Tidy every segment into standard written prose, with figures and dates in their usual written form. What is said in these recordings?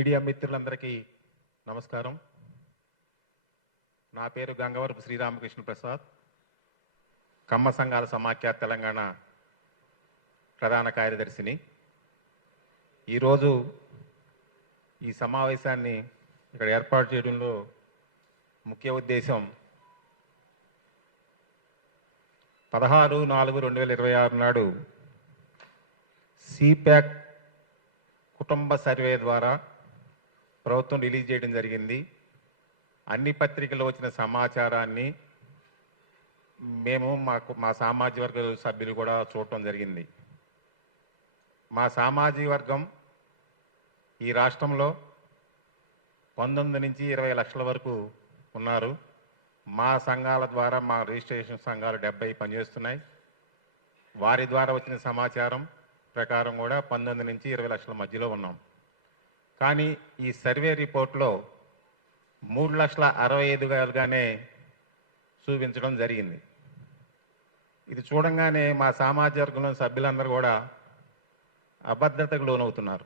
Media మిత్రులందరికీ నమస్కారం. నా పేరు గంగవరపు శ్రీరామకృష్ణ ప్రసాద్, కమ్మ సంఘాల సమాఖ్య తెలంగాణ ప్రధాన కార్యదర్శిని. ఈరోజు ఈ సమావేశాన్ని ఇక్కడ ఏర్పాటు చేయడంలో ముఖ్య ఉద్దేశం 16/4/2026 నాడు సిప్యాక్ కుటుంబ సర్వే ద్వారా ప్రభుత్వం రిలీజ్ చేయడం జరిగింది. అన్ని పత్రికల్లో వచ్చిన సమాచారాన్ని మేము మా సామాజిక వర్గ సభ్యులు కూడా చూడటం జరిగింది. మా సామాజిక వర్గం ఈ రాష్ట్రంలో 19 నుంచి 20 లక్షల వరకు ఉన్నారు. మా సంఘాల ద్వారా మా రిజిస్ట్రేషన్ సంఘాలు 70 పనిచేస్తున్నాయి. వారి ద్వారా వచ్చిన సమాచారం ప్రకారం కూడా 19 నుంచి 20 లక్షల మధ్యలో ఉన్నాం. కానీ ఈ సర్వే రిపోర్ట్లో 3,65,000గానే చూపించడం జరిగింది. ఇది చూడంగానే మా సామాజిక వర్గంలో సభ్యులందరూ కూడా అభద్రతకు లోనవుతున్నారు.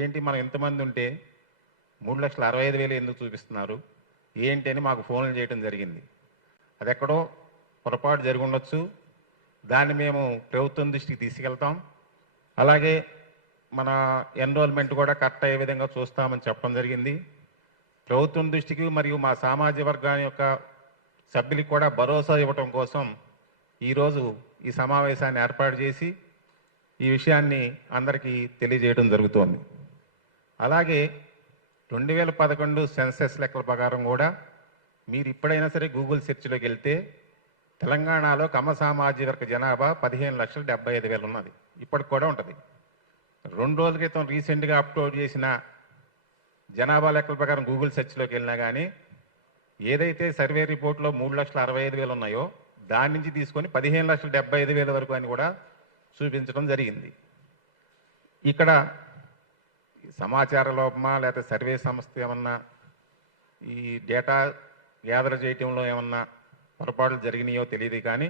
ఏంటి, మనం ఎంతమంది ఉంటే 3,65,000 ఎందుకు చూపిస్తున్నారు ఏంటి అని మాకు ఫోన్లు చేయడం జరిగింది. అది ఎక్కడో పొరపాటు జరిగి ఉండొచ్చు, దాన్ని మేము ప్రభుత్వం దృష్టికి తీసుకెళ్తాం. అలాగే మన ఎన్రోల్మెంట్ కూడా కరెక్ట్ అయ్యే విధంగా చూస్తామని చెప్పడం జరిగింది. ప్రభుత్వం దృష్టికి మరియు మా సామాజిక వర్గాన్ని యొక్క సభ్యులకు కూడా భరోసా ఇవ్వటం కోసం ఈరోజు ఈ సమావేశాన్ని ఏర్పాటు చేసి ఈ విషయాన్ని అందరికీ తెలియజేయడం జరుగుతోంది. అలాగే 2011 సెన్సెస్ లెక్కల ప్రకారం కూడా మీరు ఇప్పుడైనా సరే గూగుల్ సెర్చ్లోకి వెళ్తే తెలంగాణలో కమ్మ సామాజిక వర్గ జనాభా 15,75,000 ఉన్నది. ఇప్పటికి కూడా ఉంటుంది. 2 రోజుల క్రితం రీసెంట్గా అప్లోడ్ చేసిన జనాభా లెక్కల ప్రకారం గూగుల్ సెర్చ్లోకి వెళ్ళినా కానీ ఏదైతే సర్వే రిపోర్ట్లో 3,65,000 ఉన్నాయో దాని నుంచి తీసుకొని 15,75,000 వరకు అని కూడా చూపించడం జరిగింది. ఇక్కడ సమాచార లోపమా లేకపోతే సర్వే సంస్థ ఏమన్నా ఈ డేటా గ్యాదర్ చేయటంలో ఏమన్నా పొరపాట్లు జరిగినాయో తెలియదు. కానీ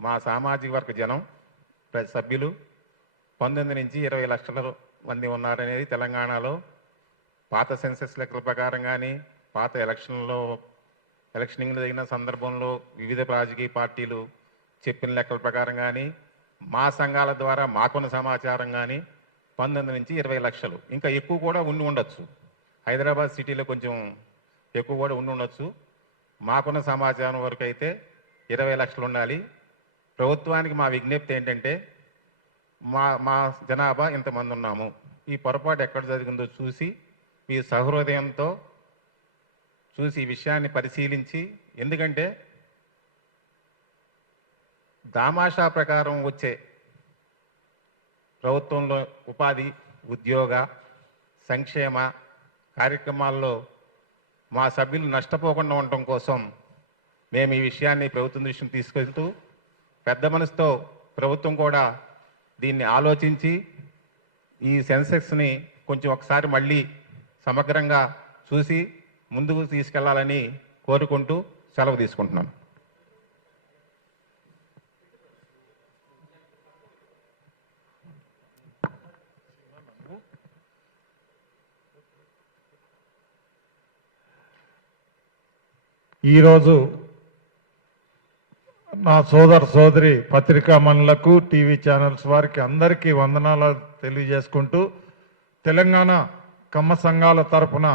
మా సామాజిక వర్గ జనం సభ్యులు 19 నుంచి 20 లక్షల మంది ఉన్నారనేది తెలంగాణలో పాత సెన్సెస్ లెక్కల ప్రకారం కానీ పాత ఎలక్షనింగ్ జరిగిన సందర్భంలో వివిధ రాజకీయ పార్టీలు చెప్పిన లెక్కల ప్రకారం కానీ మా సంఘాల ద్వారా మాకున్న సమాచారం కానీ 19 నుంచి 20 లక్షలు, ఇంకా ఎక్కువ కూడా ఉండి ఉండొచ్చు. హైదరాబాద్ సిటీలో కొంచెం ఎక్కువ కూడా ఉండి ఉండొచ్చు. మాకున్న సమాచారం వరకు అయితే 20 లక్షలు ఉండాలి. ప్రభుత్వానికి మా విజ్ఞప్తి ఏంటంటే మా జనాభా ఇంతమంది ఉన్నాము, ఈ పొరపాటు ఎక్కడ జరిగిందో చూసి మీ సహృదయంతో చూసి ఈ విషయాన్ని పరిశీలించి, ఎందుకంటే దామాషా ప్రకారం వచ్చే ప్రభుత్వంలో ఉపాధి, ఉద్యోగ, సంక్షేమ కార్యక్రమాల్లో మా సభ్యులు నష్టపోకుండా ఉండటం కోసం మేము ఈ విషయాన్ని ప్రభుత్వం దృష్టికి తీసుకెళ్తూ పెద్ద మనసుతో ప్రభుత్వం కూడా దీన్ని ఆలోచించి ఈ సెన్సెక్స్ని కొంచెం ఒకసారి మళ్ళీ సమగ్రంగా చూసి ముందుకు తీసుకెళ్లాలని కోరుకుంటూ సెలవు తీసుకుంటున్నాను. ఈరోజు నా సోదరి పత్రికా మనులకు, టీవీ ఛానల్స్ వారికి అందరికీ వందనాలు తెలియజేసుకుంటూ, తెలంగాణ కమ్మ సంఘాల తరపున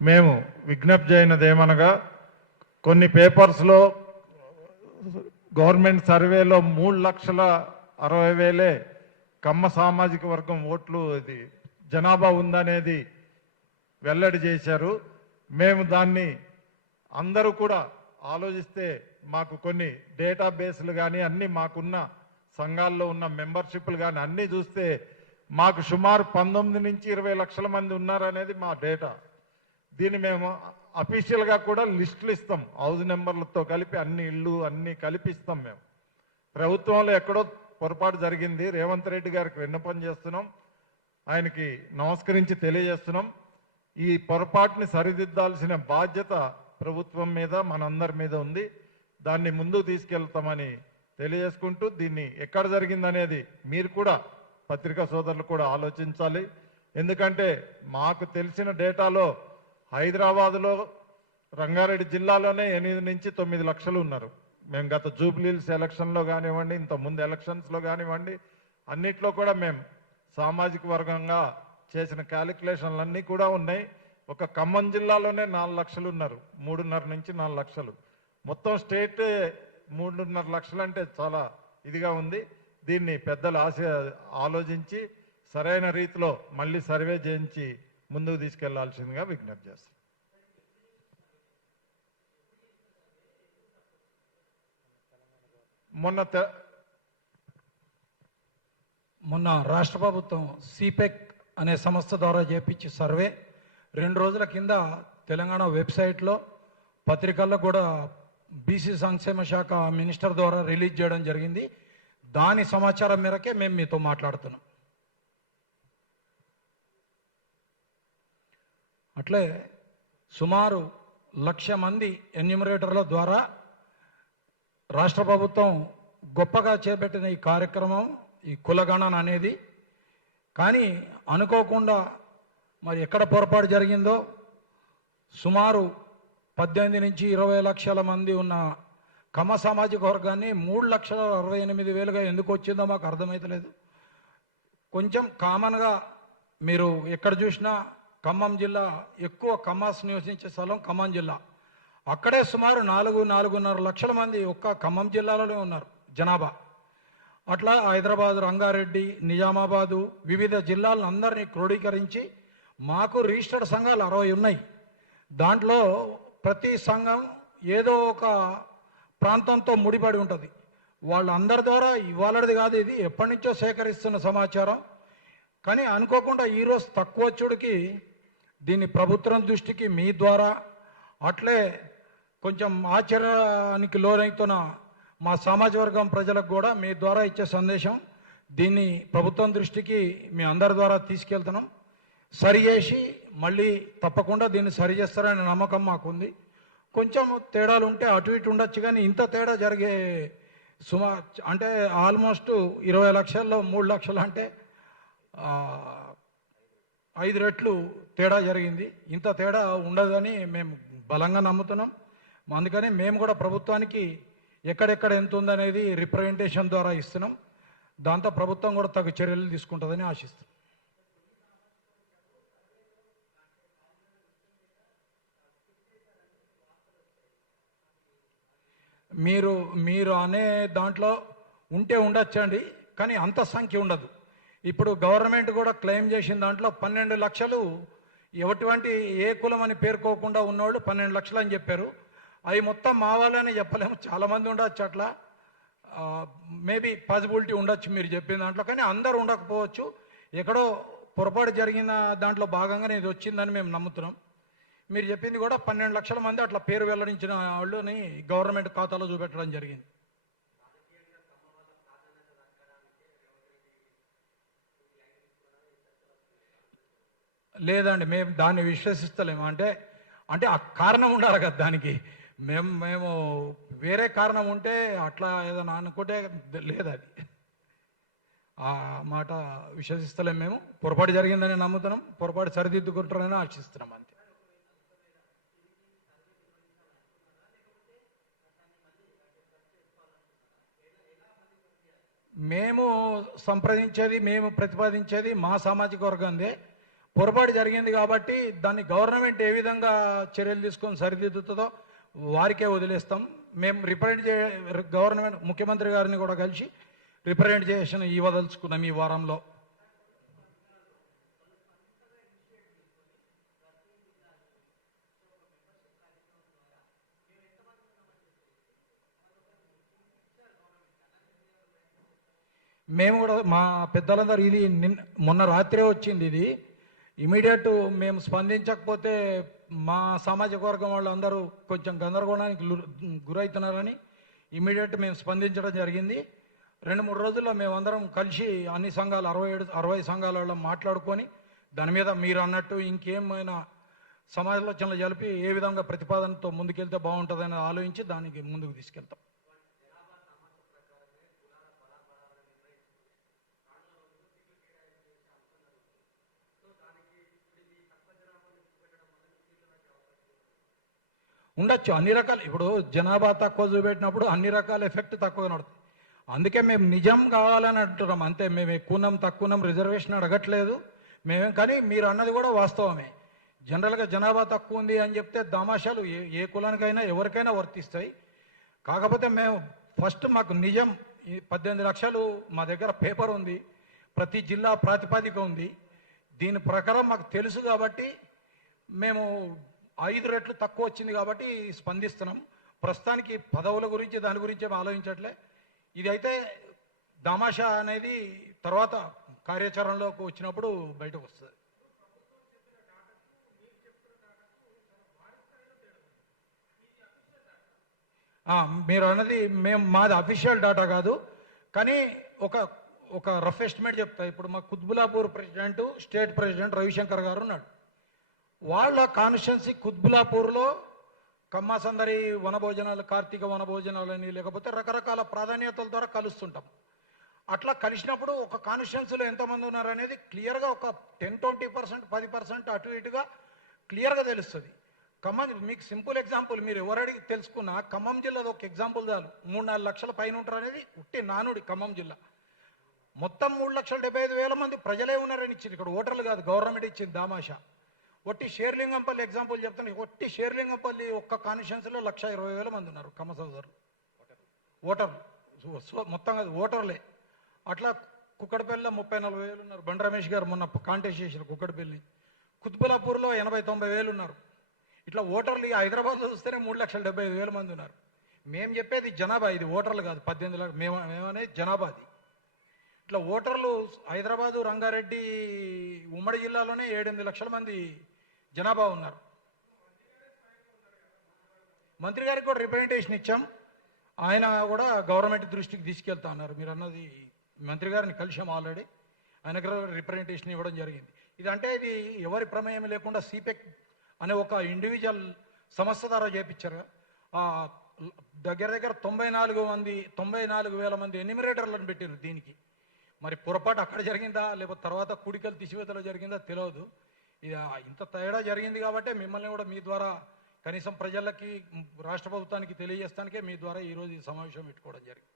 మేము విజ్ఞప్తి చేయనదేమనగా, కొన్ని పేపర్స్లో గవర్నమెంట్ సర్వేలో 3,60,000 కమ్మ సామాజిక వర్గం ఓట్లు ఇది జనాభా ఉందనేది వెల్లడి చేశారు. మేము దాన్ని అందరూ కూడా ఆలోచిస్తే మాకు కొన్ని డేటాబేస్లు కానీ అన్నీ మాకున్న సంఘాల్లో ఉన్న మెంబర్షిప్లు కానీ అన్నీ చూస్తే మాకు సుమారు 19 నుంచి 20 లక్షల మంది ఉన్నారనేది మా డేటా. దీన్ని మేము అఫీషియల్గా కూడా లిస్టులు ఇస్తాం, హౌస్ నెంబర్లతో కలిపి అన్ని ఇళ్ళు అన్నీ కలిపిస్తాం. మేము ప్రభుత్వంలో ఎక్కడో పొరపాటు జరిగింది, రేవంత్ రెడ్డి గారికి విన్నపం చేస్తున్నాం, ఆయనకి నమస్కరించి తెలియజేస్తున్నాం. ఈ పొరపాటుని సరిదిద్దాల్సిన బాధ్యత ప్రభుత్వం మీద మనందరి మీద ఉంది. దాన్ని ముందుకు తీసుకెళ్తామని తెలియజేసుకుంటూ, దీన్ని ఎక్కడ జరిగిందనేది మీరు కూడా పత్రికా సోదరులు కూడా ఆలోచించాలి. ఎందుకంటే మాకు తెలిసిన డేటాలో హైదరాబాదులో రంగారెడ్డి జిల్లాలోనే 8 నుంచి 9 లక్షలు ఉన్నారు. మేము గత జూబ్లీహిల్స్ ఎలక్షన్లో కానివ్వండి, ఇంతకుముందు ఎలక్షన్స్లో కానివ్వండి, అన్నిట్లో కూడా మేము సామాజిక వర్గంగా చేసిన క్యాలిక్యులేషన్లన్నీ కూడా ఉన్నాయి. ఒక ఖమ్మం జిల్లాలోనే 4 లక్షలు ఉన్నారు, 3.5 నుంచి 4 లక్షలు. మొత్తం స్టేట్ 3.5 లక్షలు అంటే చాలా ఇదిగా ఉంది. దీన్ని పెద్దలు ఆలోచించి సరైన రీతిలో మళ్ళీ సర్వే చేయించి ముందుకు తీసుకెళ్లాల్సిందిగా విజ్ఞప్తి చేస్తాం. మొన్న రాష్ట్ర ప్రభుత్వం సిపెక్ అనే సంస్థ ద్వారా చేపించి సర్వే 2 రోజుల కింద తెలంగాణ వెబ్సైట్లో పత్రికల్లో కూడా బీసీ సంక్షేమ శాఖ మినిస్టర్ ద్వారా రిలీజ్ చేయడం జరిగింది. దాని సమాచారం మేరకే మేము మీతో మాట్లాడుతున్నాం. అట్లే సుమారు 1,00,000 మంది ఎన్యూమరేటర్ల ద్వారా రాష్ట్ర ప్రభుత్వం గొప్పగా చేపట్టిన ఈ కార్యక్రమం, ఈ కులగణన అనేది, కానీ అనుకోకుండా మరి ఎక్కడ పొరపాటు జరిగిందో సుమారు 18 నుంచి 20 లక్షల మంది ఉన్న కమ్మ సామాజిక వర్గాన్ని 3,68,000గా ఎందుకు వచ్చిందో మాకు అర్థమవుతలేదు. కొంచెం కామన్గా మీరు ఎక్కడ చూసినా ఖమ్మం జిల్లా ఎక్కువ కమ్మాస్ నివసించే స్థలం ఖమ్మం జిల్లా. అక్కడే సుమారు 4.5 లక్షల మంది ఒక్క ఖమ్మం జిల్లాలోనే ఉన్నారు జనాభా. అట్లా హైదరాబాద్, రంగారెడ్డి, నిజామాబాదు వివిధ జిల్లాలను అందరినీ క్రోడీకరించి మాకు రిజిస్టర్డ్ సంఘాలు 60 ఉన్నాయి. దాంట్లో ప్రతి సంఘం ఏదో ఒక ప్రాంతంతో ముడిపడి ఉంటుంది. వాళ్ళందరి ద్వారా ఇవాళది కాదు, ఇది ఎప్పటి నుంచో సేకరిస్తున్న సమాచారం. కానీ అనుకోకుండా ఈరోజు తక్కువ వచ్చుడికి దీన్ని ప్రభుత్వం దృష్టికి మీ ద్వారా, అట్లే కొంచెం ఆశ్చర్యానికి లోనవుతున్న మా సామాజిక వర్గం ప్రజలకు కూడా మీ ద్వారా ఇచ్చే సందేశం, దీన్ని ప్రభుత్వం దృష్టికి మీ అందరి ద్వారా తీసుకెళ్తున్నాం. సరి చేసి మళ్ళీ తప్పకుండా దీన్ని సరి చేస్తారనే నమ్మకం మాకుంది. కొంచెం తేడాలు ఉంటే అటు ఇటు ఉండొచ్చు, కానీ ఇంత తేడా జరిగే అంటే ఆల్మోస్ట్ 20 లక్షల్లో 3 లక్షలు అంటే 5 రెట్లు తేడా జరిగింది. ఇంత తేడా ఉండదని మేము బలంగా నమ్ముతున్నాం. అందుకని మేము కూడా ప్రభుత్వానికి ఎక్కడెక్కడ ఎంత ఉందనేది రిప్రజెంటేషన్ ద్వారా ఇస్తున్నాం. దాంతో ప్రభుత్వం కూడా తగు చర్యలు తీసుకుంటుందని ఆశిస్తున్నాం. మీరు అనే దాంట్లో ఉంటే ఉండొచ్చండి, కానీ అంత సంఖ్య ఉండదు. ఇప్పుడు గవర్నమెంట్ కూడా క్లెయిమ్ చేసిన దాంట్లో 12 లక్షలు ఎటువంటి ఏ కులం అని పేర్కోకుండా ఉన్నవాళ్ళు 12 లక్షలు అని చెప్పారు. అవి మొత్తం మా వాళ్ళనే చెప్పలేము, చాలామంది ఉండొచ్చు. అట్లా మేబీ పాసిబిలిటీ ఉండొచ్చు మీరు చెప్పిన దాంట్లో, కానీ అందరూ ఉండకపోవచ్చు. ఎక్కడో పొరపాటు జరిగిన దాంట్లో భాగంగానే ఇది వచ్చిందని మేము నమ్ముతున్నాం. మీరు చెప్పింది కూడా 12 లక్షల మంది అట్లా పేరు వెల్లడించిన వాళ్ళని గవర్నమెంట్ ఖాతాలో చూపెట్టడం జరిగింది. లేదండి, మేము దాన్ని విశ్వసిస్తలేము. అంటే ఆ కారణం ఉండాలి కదా దానికి. మేము వేరే కారణం ఉంటే అట్లా ఏదైనా అనుకుంటే లేదు, అది ఆ మాట విశ్వసిస్తలేము. మేము పొరపాటు జరిగిందని నమ్ముతున్నాం, పొరపాటు సరిదిద్దుకుంటారని ఆశిస్తున్నాం అంతే. మేము సంప్రదించేది, మేము ప్రతిపాదించేది మా సామాజిక వర్గందే. పొరపాటు జరిగింది కాబట్టి దాన్ని గవర్నమెంట్ ఏ విధంగా చర్యలు తీసుకొని సరిదిద్దుతుందో వారికే వదిలేస్తాం. మేము గవర్నమెంట్ ముఖ్యమంత్రి గారిని కూడా కలిసి రిప్రజెంటేషన్ ఇవ్వదలుచుకున్నాం ఈ వారంలో. మేము కూడా మా పెద్దలందరూ ఇది మొన్న రాత్రే వచ్చింది. ఇది ఇమీడియట్ మేము స్పందించకపోతే మా సామాజిక వర్గం వాళ్ళందరూ కొంచెం గందరగోళానికి గురవుతున్నారని ఇమీడియట్ మేము స్పందించడం జరిగింది. 2-3 రోజుల్లో మేమందరం కలిసి అన్ని సంఘాలు 60 సంఘాలలో మాట్లాడుకొని దాని మీద మీరు అన్నట్టు ఇంకేమైనా సమాలోచనలు జరిపి ఏ విధంగా ప్రతిపాదనతో ముందుకెళ్తే బాగుంటుందని ఆలోచించి దానికి ముందుకు తీసుకెళ్తాం. ఉండొచ్చు అన్ని రకాలు. ఇప్పుడు జనాభా తక్కువ చూపెట్టినప్పుడు అన్ని రకాల ఎఫెక్ట్ తక్కువ నడుతుంది. అందుకే మేము నిజం కావాలని అంటున్నాం అంతే. మేము ఎక్కున్నాం తక్కున్నాం రిజర్వేషన్ అడగట్లేదు మేమేం. కానీ మీరు అన్నది కూడా వాస్తవమే. జనరల్గా జనాభా తక్కువ ఉంది అని చెప్తే దామాషాలు ఏ కులానికైనా ఎవరికైనా వర్తిస్తాయి. కాకపోతే మేము ఫస్ట్ మాకు నిజం 18 లక్షలు మా దగ్గర పేపర్ ఉంది, ప్రతి జిల్లా ప్రాతిపదిక ఉంది, దీని ప్రకారం మాకు తెలుసు కాబట్టి మేము 5 రెట్లు తక్కువ వచ్చింది కాబట్టి స్పందిస్తున్నాం. ప్రస్తుతానికి పదవుల గురించి దాని గురించి ఏమి ఆలోచించట్లే. ఇది అయితే దామాషా అనేది తర్వాత కార్యాచరణలోకి వచ్చినప్పుడు బయటకు వస్తుంది. మీరు అన్నది మాది అఫీషియల్ డేటా కాదు, కానీ ఒక ఒక రఫ్ ఎస్టిమేట్ చెప్తా. ఇప్పుడు మా Quthbullapur president state president Ravishankar గారు ఉన్నాడు. వాళ్ళ కాన్స్టిట్యున్సీ కుత్బులాపూర్లో కమ్మాసందరి వనభోజనాలు, కార్తీక వనభోజనాలు అని లేకపోతే రకరకాల ప్రాధాన్యతల ద్వారా కలుస్తుంటాం. అట్లా కలిసినప్పుడు ఒక కాన్స్టిట్యున్సీలో ఎంతమంది ఉన్నారు అనేది క్లియర్గా ఒక 10-20%, 10% అటు ఇటుగా క్లియర్గా తెలుస్తుంది. ఖమ్మం మీకు సింపుల్ ఎగ్జాంపుల్, మీరు ఎవరు అడిగి తెలుసుకున్నా ఖమ్మం జిల్లాలో ఒక ఎగ్జాంపుల్ చాలు. 3-4 లక్షల పైన ఉంటారు అనేది ఉట్టి నానుడి. ఖమ్మం జిల్లా మొత్తం 3,75,000 మంది ప్రజలే ఉన్నారని ఇచ్చింది. ఇక్కడ ఓటర్లు కాదు, గవర్నమెంట్ ఇచ్చింది దామాషా. ఒట్టి షేర్లింగంపల్లి ఎగ్జాంపుల్ చెప్తాను. ఒట్టి షేర్లింగంపల్లి ఒక్క కాన్స్టిట్యున్సీలో 1,20,000 మంది ఉన్నారు ఖమ్మ సోదరులు ఓటర్లు. మొత్తం కాదు ఓటర్లే. అట్లా కుక్కడపల్లిలో 30-40,000 ఉన్నారు. బండి రమేష్ గారు మొన్న కాంటెస్ట్ చేశారు కుక్కడపల్లి. కుత్బులాపూర్లో 80-90,000 ఉన్నారు. ఇట్లా ఓటర్లు హైదరాబాద్లో చూస్తేనే 3,75,000 మంది ఉన్నారు. మేము చెప్పేది జనాభా, ఇది ఓటర్లు కాదు. 18 లక్షలు మేమనేది జనాభా. అది ఇట్లా ఓటర్లు హైదరాబాదు, రంగారెడ్డి ఉమ్మడి జిల్లాలోనే 7-8 లక్షల మంది జనాభా ఉన్నారు. మంత్రి గారికి కూడా రిప్రజెంటేషన్ ఇచ్చాం. ఆయన కూడా గవర్నమెంట్ దృష్టికి తీసుకెళ్తా ఉన్నారు. మీరు అన్నది మంత్రి గారిని కలిసాం ఆల్రెడీ. ఆయనకు రిప్రజెంటేషన్ ఇవ్వడం జరిగింది. ఇది ఎవరి ప్రమేయం లేకుండా సిపెక్ అనే ఒక ఇండివిజువల్ సంస్థ ద్వారా చేపించారు. దగ్గర 94,000 మంది ఎన్యూమరేటర్లను పెట్టారు దీనికి. మరి పొరపాటు అక్కడ జరిగిందా లేకపోతే తర్వాత కూడికలు తీసివేతలో జరిగిందా తెలియదు. ఇది ఇంత తేడా జరిగింది కాబట్టి మిమ్మల్ని కూడా మీ ద్వారా కనీసం ప్రజలకి, రాష్ట్ర ప్రభుత్వానికి తెలియజేస్తానికే మీ ద్వారా ఈరోజు ఈ సమావేశం పెట్టుకోవడం జరిగింది.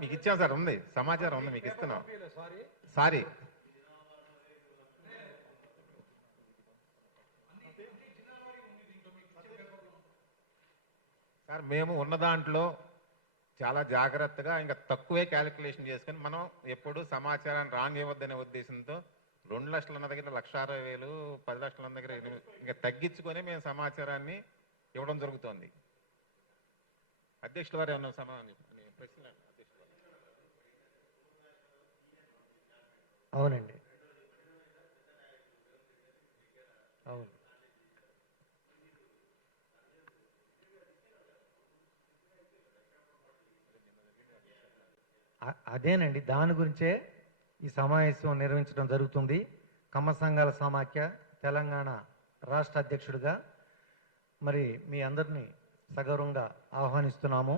మీకు ఇచ్చాం సార్, ఉంది సమాచారం ఉంది, మీకు ఇస్తున్నాం. సారీ సార్, మేము ఉన్న దాంట్లో చాలా జాగ్రత్తగా ఇంకా తక్కువే క్యాలిక్యులేషన్ చేసుకుని మనం ఎప్పుడు సమాచారాన్ని రాంగ్ ఇవ్వద్దనే ఉద్దేశంతో 2 లక్షలు ఉన్న దగ్గర 1,60,000, 10 లక్షల ఉన్న దగ్గర ఇంకా తగ్గించుకొని మేము సమాచారాన్ని ఇవ్వడం జరుగుతోంది. అధ్యక్షుల వారు ఏమన్నా సమాధానం ప్రశ్న? అవునండి, అవును. అదేనండి, దాని గురించే ఈ సమావేశం నిర్వహించడం జరుగుతుంది. కమ్మ సంఘాల సమాఖ్య తెలంగాణ రాష్ట్ర అధ్యక్షుడిగా మరి మీ అందరినీ సగౌరవంగా ఆహ్వానిస్తున్నాము.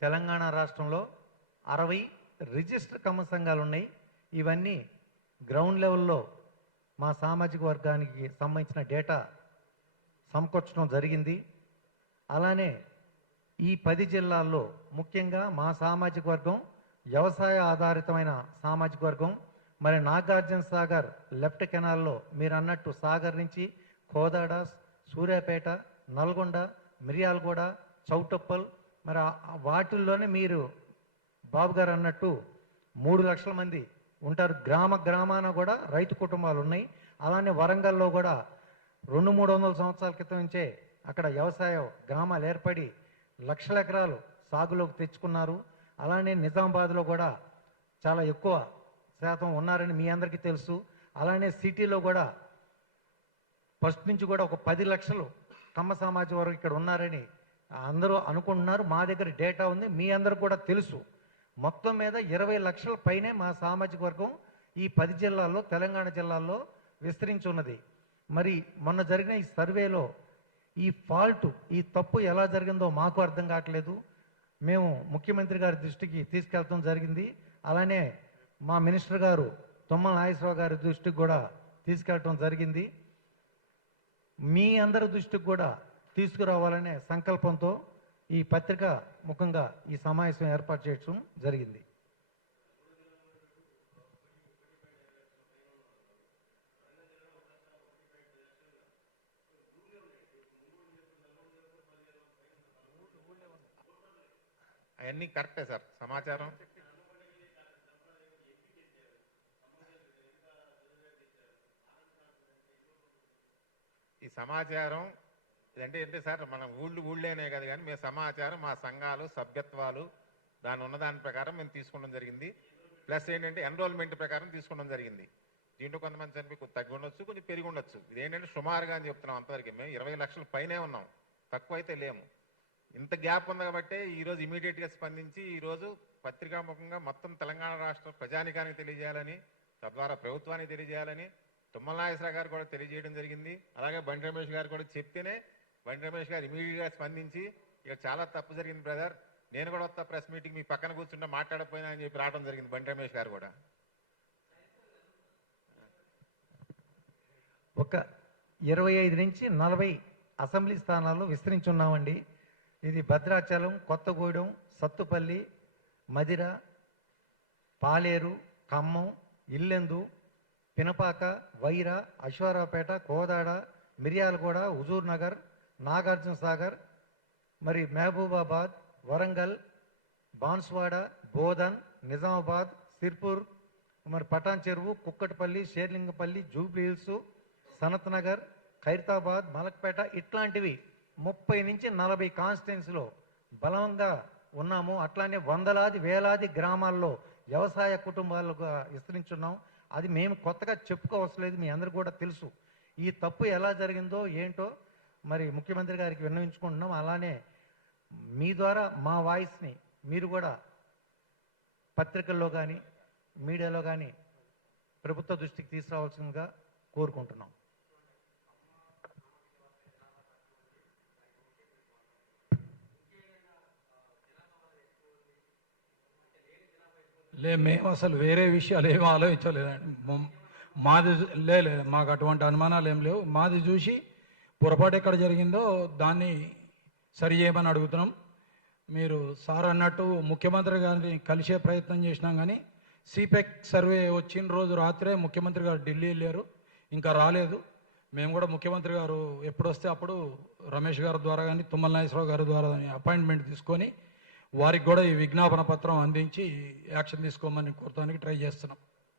తెలంగాణ రాష్ట్రంలో 60 రిజిస్టర్ కమ్మ సంఘాలు ఉన్నాయి. ఇవన్నీ గ్రౌండ్ లెవెల్లో మా సామాజిక వర్గానికి సంబంధించిన డేటా సమకూర్చడం జరిగింది. అలానే ఈ 10 జిల్లాల్లో ముఖ్యంగా మా సామాజిక వర్గం వ్యవసాయ ఆధారితమైన సామాజిక వర్గం. మరి నాగార్జున సాగర్ లెఫ్ట్ కెనాల్లో మీరు అన్నట్టు సాగర్ నుంచి కోదాడ, సూర్యాపేట, నల్గొండ, మిర్యాలగూడ, చౌటప్పల్, మరి వాటిల్లోనే మీరు బాబు గారు అన్నట్టు 3 లక్షల మంది ఉంటారు. గ్రామాన కూడా రైతు కుటుంబాలు ఉన్నాయి. అలానే వరంగల్లో కూడా 200-300 సంవత్సరాల క్రితం నుంచే అక్కడ వ్యవసాయ గ్రామాలు ఏర్పడి లక్షల ఎకరాలు సాగులోకి తెచ్చుకున్నారు. అలానే నిజామాబాద్లో కూడా చాలా ఎక్కువ శాతం ఉన్నారని మీ అందరికీ తెలుసు. అలానే సిటీలో కూడా ఫస్ట్ నుంచి కూడా ఒక 10 లక్షలు కమ్మ సమాజం వరకు ఇక్కడ ఉన్నారని అందరూ అనుకుంటున్నారు. మా దగ్గర డేటా ఉంది, మీ అందరికి కూడా తెలుసు. మొత్తం మీద 20 లక్షల పైనే మా సామాజిక వర్గం ఈ 10 జిల్లాల్లో, తెలంగాణ జిల్లాల్లో విస్తరించి ఉన్నది. మరి మొన్న జరిగిన ఈ సర్వేలో ఈ ఫాల్ట్, ఈ తప్పు ఎలా జరిగిందో మాకు అర్థం కావట్లేదు. మేము ముఖ్యమంత్రి గారి దృష్టికి తీసుకెళ్తాం జరిగింది. అలానే మా మినిస్టర్ గారు తుమ్మల నాగేశ్వరరావు గారి దృష్టికి కూడా తీసుకెళ్ళటం జరిగింది. మీ అందరి దృష్టికి కూడా తీసుకురావాలనే సంకల్పంతో ఈ పత్రిక ముఖంగా ఈ సమావేశం ఏర్పాటు చేయడం జరిగింది. అవన్నీ కరెక్టే సార్. సమాచారం ఈ సమాచారం ఇదంటే ఏంటి సార్, మనం ఊళ్ళేనే కదా, కానీ మేము సమాచారం మా సంఘాలు సభ్యత్వాలు దాని ఉన్నదాని ప్రకారం మేము తీసుకోవడం జరిగింది. ప్లస్ ఏంటంటే ఎన్రోల్మెంట్ ప్రకారం తీసుకోవడం జరిగింది. దీంట్లో కొంతమంది చనిపోయి కొంచెం తగ్గి ఉండొచ్చు, కొంచెం పెరిగి ఉండొచ్చు. ఇదేంటంటే సుమారుగా అని చెప్తున్నాం. అంతవరకు మేము 20 లక్షల పైనే ఉన్నాం, తక్కువ అయితే లేము. ఇంత గ్యాప్ ఉంది కాబట్టి ఈరోజు ఇమీడియట్గా స్పందించి ఈరోజు పత్రికాముఖంగా మొత్తం తెలంగాణ రాష్ట్ర ప్రజానికానికి తెలియజేయాలని, తద్వారా ప్రభుత్వానికి తెలియజేయాలని తుమ్మల నాగేశ్వరరావు గారు కూడా తెలియజేయడం జరిగింది. అలాగే బండి రమేష్ గారు కూడా చెప్తేనే బండి రమేష్ గారు ఇమీడియట్గా స్పందించి ఇక చాలా తప్పు జరిగింది బ్రదర్, నేను కూడా వస్తా ప్రెస్ మీటింగ్, మీ పక్కన కూర్చుంటే మాట్లాడకపోయినా అని చెప్పి రావడం జరిగింది బండి రమేష్ గారు కూడా. ఒక 25 నుంచి 40 అసెంబ్లీ స్థానాల్లో విస్తరించున్నామండి. ఇది భద్రాచలం, కొత్తగూడెం, సత్తుపల్లి, మదిర, పాలేరు, ఖమ్మం, ఇల్లెందు, పినపాక, వైరా, అశ్వారావుపేట, కోదాడ, మిర్యాలగూడ, హుజూర్ నగర్, నాగార్జున సాగర్, మరి మహబూబాబాద్, వరంగల్, బాన్స్వాడ, బోధన్, నిజామాబాద్, సిర్పూర్, మరి పటాన్ చెరువు, కుక్కటపల్లి, షేర్లింగపల్లి, జూబ్లీ హిల్స్, సనత్ నగర్, ఖైరతాబాద్, మలక్పేట, ఇట్లాంటివి 30 నుంచి 40 కాన్స్టిట్యున్సీలో బలంగా ఉన్నాము. అట్లానే వందలాది వేలాది గ్రామాల్లో వ్యవసాయ కుటుంబాలుగా విస్తరించున్నాం. అది మేము కొత్తగా చెప్పుకోవసరం లేదు, మీ అందరికీ కూడా తెలుసు. ఈ తప్పు ఎలా జరిగిందో ఏంటో మరి ముఖ్యమంత్రి గారికి విన్నవించుకుంటున్నాం. అలానే మీ ద్వారా మా వాయిస్ని మీరు కూడా పత్రికల్లో కానీ మీడియాలో కానీ ప్రభుత్వ దృష్టికి తీసుకురావాల్సిందిగా కోరుకుంటున్నాం. మేము అసలు వేరే విషయాలు ఏమీ ఆలోచించలేదండి. మాది లేదు, మాకు అటువంటి అనుమానాలు ఏం లేవు. మాది చూసి పొరపాటు ఎక్కడ జరిగిందో దాన్ని సరి చేయమని అడుగుతున్నాం. మీరు సార్ అన్నట్టు ముఖ్యమంత్రి గారిని కలిసే ప్రయత్నం చేసినాం, కానీ సిపెక్ సర్వే వచ్చిన రోజు రాత్రే ముఖ్యమంత్రి గారు ఢిల్లీ వెళ్ళారు, ఇంకా రాలేదు. మేము కూడా ముఖ్యమంత్రి గారు ఎప్పుడు వస్తే అప్పుడు రమేష్ గారి ద్వారా కానీ తుమ్మల నాగేశ్వరరావు గారి ద్వారా కానీ అపాయింట్మెంట్ తీసుకొని వారికి కూడా ఈ విజ్ఞాపన పత్రం అందించి యాక్షన్ తీసుకోమని కోరడానికి ట్రై చేస్తున్నాం.